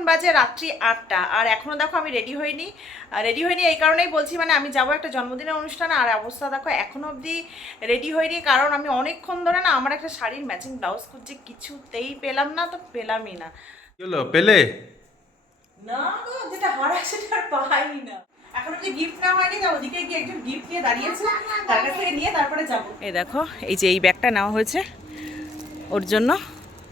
এখন বাজে রাত্রি ৮টা আর এখনো দেখো আমি রেডি হইনি এই কারণেই বলছি, মানে আমি যাবো একটা জন্মদিনের অনুষ্ঠানে আর অবস্থা দেখো এখনো অবধি রেডি হইনি, কারণ আমি অনেকক্ষণ ধরে না আমার একটা শাড়ির ম্যাচিং ব্লাউজ খুঁজছি, কিছুতেই পেলাম না, তো পেলামই না। পেলে না গো, যেটা হারায় সেটা আর পাই না। এখন অবধি গিফট না হয়নি, তা ওদিকে গিয়ে একজন গিফট নিয়ে দাঁড়িয়েছে, তার কাছ থেকে নিয়ে তারপরে যাবো। এই দেখো, এই যে এই ব্যাগটা নেওয়া হয়েছে ওর জন্য,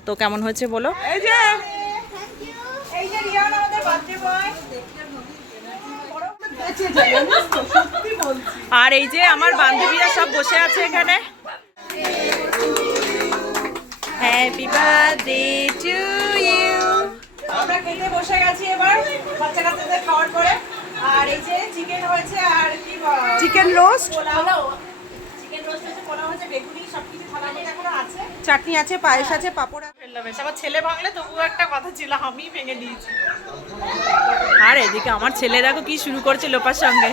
তো কেমন হয়েছে বলো। এই যে রিয়ান আমাদের বার্থডে বয়, আর এই যে আমার বান্ধবীরা সব বসে আছে এখানে। Happy birthday to you. আমরা খেতে বসে গেছি এবার বাচ্চা কাচ্চাদের খাওয়ার পরে। আর এই যে চিকেন হয়েছে, আর কি চিকেন রোস্ট, চিকেন রোস্ট হয়েছে, পোলাও হয়েছে, বেগুনি সবকিছু থালার মধ্যে এখনো আছে, চাটনি আছে, পায়েস আছে, পাপড় আছে। ফেললাম এসে, আমার ছেলে ভাঙলে তবুও একটা কথা ছিল, আমি ভেঙে দিয়েছি। আর এদিকে আমার ছেলে দেখো কি শুরু করছে লোপার সঙ্গে।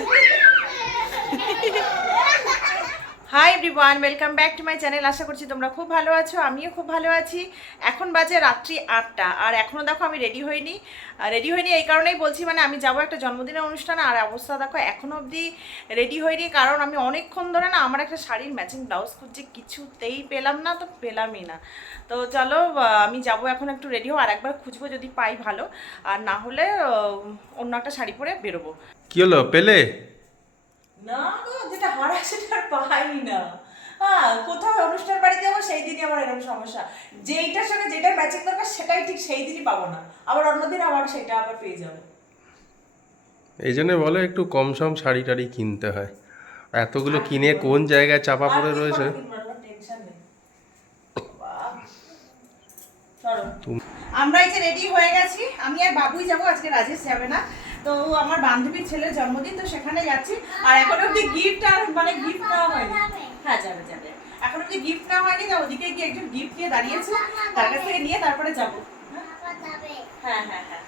Hi everyone, welcome back to my channel. আশা করছি তোমরা খুব ভালো আছো, আমিও খুব ভালো আছি। এখন বাজে রাত্রি ৮টা আর এখনও দেখো আমি রেডি হইনি এই কারণেই বলছি, মানে আমি যাবো একটা জন্মদিনের অনুষ্ঠানে আর অবস্থা দেখো এখনও অবধি রেডি হইনি, কারণ আমি অনেকক্ষণ ধরে না আমার একটা শাড়ির ম্যাচিং ব্লাউজ খুঁজছি, কিছুতেই পেলাম না, তো পেলামই না। তো চলো আমি যাব এখন একটু রেডি হবো, আর একবার খুঁজবো, যদি পাই ভালো, আর না হলে অন্য একটা শাড়ি পরে বেরোবো। কি হলো পেলে না গো, যেটা হারায় সেটা আর পাই না। হ্যাঁ, কোথাও অনুষ্ঠান বাড়িতে যাবো সেই দিনই আমার এরকম সমস্যা, যেইটার সঙ্গে যেটা ম্যাচিং দরকার সেটাই ঠিক সেই দিনই পাবো না, আবার অন্যদিন আবার সেটা আবার পেয়ে যাবো। এই জন্য বলে একটু কম সম শাড়ি টাড়ি কিনতে হয়, এতগুলো কিনে কোন জায়গায় চাপা পড়ে রয়েছে। আমরা এই যে রেডি হয়ে গেছি, আমি আর বাবুই যাবো, আজকে রাজেশ যাবে না। তো আমার বান্ধবীর ছেলের জন্মদিন, তো সেখানে যাচ্ছি। আর এখন অব্দি গিফট আর মানে গিফট নেওয়া হয়নি। হ্যাঁ যাবে যাবে, এখন অব্দি গিফট নেওয়া হয়নি, তা ওদিকে গিয়ে একজন গিফট নিয়ে দাঁড়িয়েছে, তার কাছ থেকে নিয়ে তারপরে যাবো। হ্যাঁ হ্যাঁ হ্যাঁ,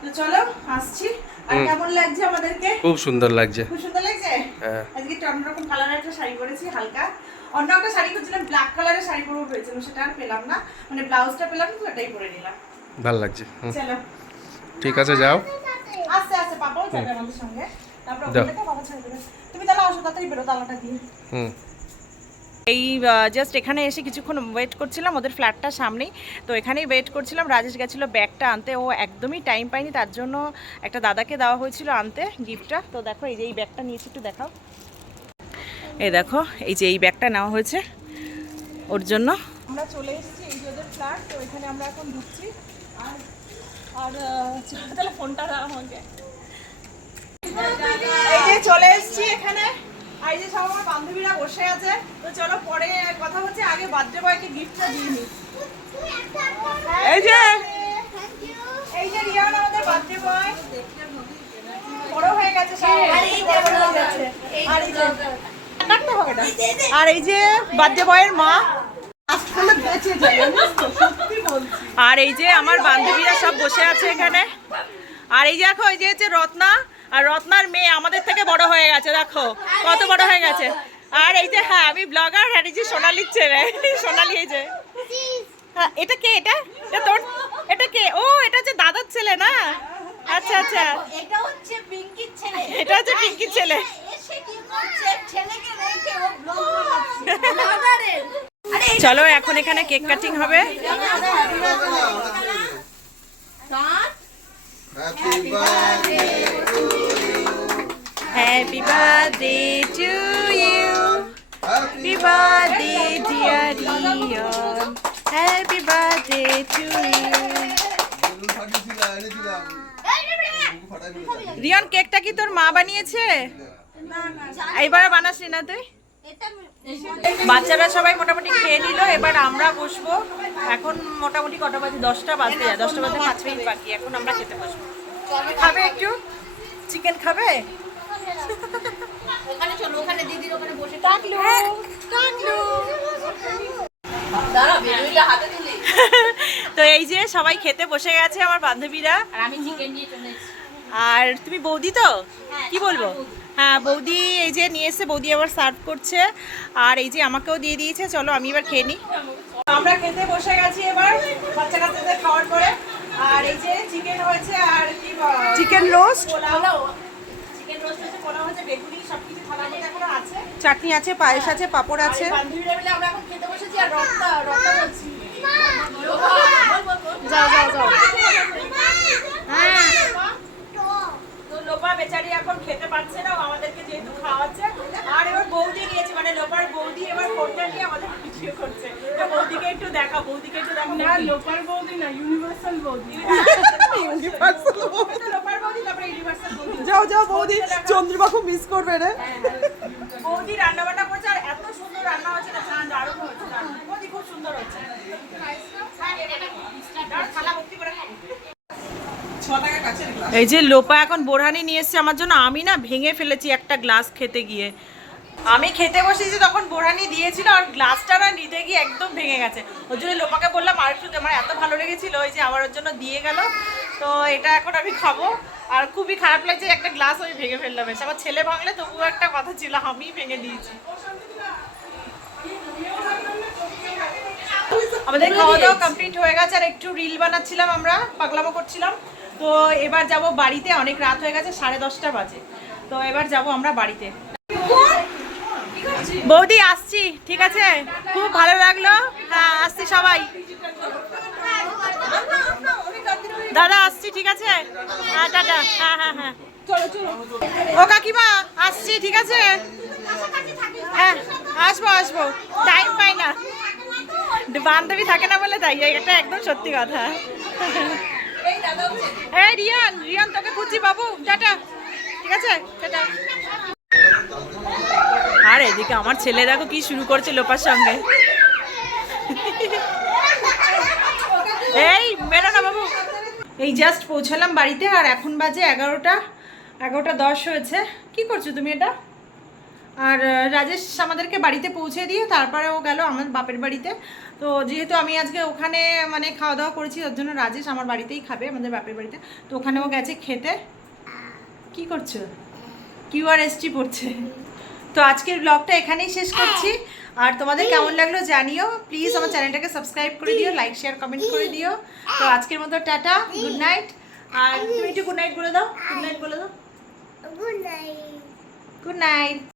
তো চলো আসছি। আর কেমন লাগছে আমাদেরকে? খুব সুন্দর লাগছে। খুব সুন্দর লাগছে। আজকে একটা অন্যরকম কালারের একটা শাড়ি পরেছি, হালকা অন্য একটা শাড়ি খুঁজছিলাম, ব্ল্যাক কালারের শাড়ি পরবো ভেবেছিলাম, সেটা আর পেলাম না, মানে ব্লাউজটা পেলাম, তো এটাই পরে নিলাম। ভালো লাগছে। চলো ঠিক আছে যাও। আস্তে আস্তে, পাপাও যাবে আমাদের সঙ্গে, তারপর ওখানে বাবা ছেড়ে দেবে। তুমি তাহলে আসো, তাড়াতাড়ি বেরো, তালাটা দিয়ে। এই জাস্ট এখানে এসে কিছুক্ষণ ওয়েট করছিলাম, ওদের ফ্ল্যাটটার সামনেই, তো এখানেই ওয়েট করছিলাম। রাজেশ গেছিলো ব্যাগটা আনতে, ও একদমই টাইম পায়নি, তার জন্য একটা দাদাকে দেওয়া হয়েছিল আনতে গিফটটা। তো দেখো এই যে এই ব্যাগটা নিয়েছি, একটু দেখাও। এই দেখো, এই যে এই ব্যাগটা নেওয়া হয়েছে ওর জন্য। আমরা চলে এসেছি, এই যে ওদের ফ্ল্যাট, তো এখানে আমরা এখন ঢুকছি। আর আর তাহলে ফোনটা আমাকে, এই যে চলে এসেছি এখানে, আর এই যে সব আমার বান্ধবীরা বসে আছে। তো চলো পরে কথা হচ্ছে, আগে বার্থডে বয়কে গিফটটা দিয়ে নিই। এই যে রিয়ান আমাদের বার্থডে বয়, বড় হয়ে গেছে সব, আর এই যে বার্থডে বয়ের মা, আর এই যে আমার বান্ধবীরা সব বসে আছে এখানে। আর এই যে দেখো, এই যে হচ্ছে রত্না, আর রত্নার মেয়ে আমাদের থেকে বড় হয়ে গেছে, দেখো কত বড় হয়ে গেছে। আর এই যে হ্যাঁ আমি ব্লগার, আর এই যে সোনালির ছেলে, সোনালি। এই যে হ্যাঁ, এটা কে? এটা তোর, এটা কে? ও এটা হচ্ছে দাদার ছেলে না? আচ্ছা আচ্ছা, এটা হচ্ছে পিঙ্কির ছেলে। এটা হচ্ছে পিঙ্কির ছেলে। এসে কি করছে? ছেলেকে রেখে ও ব্লগ বানাচ্ছে। চলো এখন এখানে কেক কাটিং হবে। Happy birthday to you. Happy birthday dear Rion. Happy birthday to you. রিয়ন, কেকটা কি তোর মা বানিয়েছে? এইবার বানাসনি না তুই? বাচ্চারা সবাই মোটামুটি খেয়ে নিল, এবার আমরা বসবো। এখন মোটামুটি কটা বাজে? 10টা বাজতে যায়, 10টা বাজে 5 মিনিট বাকি, এখন আমরা খেতে বসবো। খাবে একটু চিকেন? খাবে? ওখানে চলো, ওখানে দিদির ওখানে বসে টাকলু দাঁড়া, বেলুইটা হাতে তুলে। তো এই যে সবাই খেতে বসে গেছে আমার বান্ধবীরা, আর আমি চিকেন নিয়ে চলে এসেছি। আর তুমি বৌদি তো কি বলবো, হ্যাঁ বৌদি এই যে নিয়ে এসে, বৌদি আবার সার্ভ করছে, আর এই যে আমাকেও দিয়ে দিয়েছে। চলো আমি এবার খেয়ে নিই। আমরা খেতে বসে গেছি এবার বাচ্চা কাচ্চাদের খাওয়ার পরে। আর এই যে চিকেন হয়েছে আর কি chicken roast, pulao, chicken roast হয়েছে, পোলাও হয়েছে, বেগুনি সবকিছু থালার মধ্যে এখনো আছে। চাটনি আছে, পায়েস আছে, পাঁপড় আর আছে। এই বান্ধবীরা মিলে আমরা এখন খেতে বসেছি আর রক্তা বলছি। যাও যাও যাও। তো লোপা বেচারি এখন খেতে পারছে না, ও আমাদেরকে যেহেতু খাওয়াচ্ছে। আর এবার বৌদি নিয়েছে, মানে লোপার বৌদি এবার ফোনটা নিয়ে আমাদের ভিডিও করছে। তো বৌদিকে একটু দেখা, বৌদিকে একটু দেখা। না লোকাল বৌদি না, ইউনিভার্সাল বৌদি। লোপার বৌদি, তারপরে ইউনিভার্সাল বৌদি। যাও যাও বৌদি, চন্দ্রবাবু মিস করবে রে। বৌদি রান্না বান্না করছে আর এত সুন্দর রান্না হচ্ছে না, দারুণ হচ্ছে। বৌদি খুব সুন্দর হচ্ছে। থালা ভর্তি করে খাবো। এই যে লোপা এখন বোরহানি নিয়ে এসছে আমার জন্য, আমি না ভেঙে ফেলেছি একটা গ্লাস খেতে গিয়ে। আমি খেতে বসেছি তখন বোরহানি দিয়েছিল আর গ্লাসটা না নিতে গিয়ে একদম ভেঙে গেছে। ওর জন্য লোপাকে বললাম আর একটু, আমার এত ভালো লেগেছিল ওই যে আমার ওর জন্য দিয়ে গেল। তো এটা এখন আমি খাবো। আর খুবই খারাপ লাগছে, একটা গ্লাস আমি ভেঙে ফেললাম। এসে আমার ছেলে ভাঙলে তবুও একটা কথা ছিল, আমি ভেঙে দিয়েছি। আমাদের খাওয়া দাওয়া কমপ্লিট হয়ে গেছে আর একটু রিল বানাচ্ছিলাম, আমরা পাগলামো করছিলাম। তো এবার যাব বাড়িতে, অনেক রাত হয়ে গেছে, 10:30 বাজে। তো এবার যাব আমরা বাড়িতে। বৌদি আসছি, ঠিক আছে, খুব ভালো লাগলো। হ্যাঁ আসছি সবাই, দাদা আসছি, ঠিক আছে, হ্যাঁ টাটা। হ্যাঁ হ্যাঁ হ্যাঁ চলো চলো। ও কাকিমা আসছি, ঠিক আছে, হ্যাঁ আসবো আসবো, টাইম পাই না, বান্ধবী থাকে না বলে তাই, এটা একদম সত্যি কথা। হ্যাঁ রিয়ান, রিয়ান তোকে খুঁজছি বাবু, টাটা, ঠিক আছে টাটা। আর এদিকে আমার ছেলে দেখো কি শুরু করছে লোপার সঙ্গে। এই বেরো না বাবু। এই জাস্ট পৌঁছালাম বাড়িতে আর এখন বাজে 11:10 হয়েছে। কি করছো তুমি এটা? আর রাজেশ আমাদেরকে বাড়িতে পৌঁছে দিয়ে তারপরে ও গেল আমার বাপের বাড়িতে। তো যেহেতু আমি আজকে ওখানে মানে খাওয়া দাওয়া করেছি, ওর জন্য রাজেশ আমার বাড়িতেই খাবে, আমাদের বাপের বাড়িতে। তো ওখানে ও গেছে খেতে। কি করছো? QRST পড়ছে। তো আজকের ব্লগটা এখানেই শেষ করছি। আর তোমাদের কেমন লাগলো জানিও, প্লিজ আমার চ্যানেলটাকে সাবস্ক্রাইব করে দিও, লাইক শেয়ার কমেন্ট করে দিও। তো আজকের মতো টাটা, গুড নাইট। আর তুমি একটু গুড নাইট বলে দাও, গুড নাইট বলে দাও, Good night. Good night.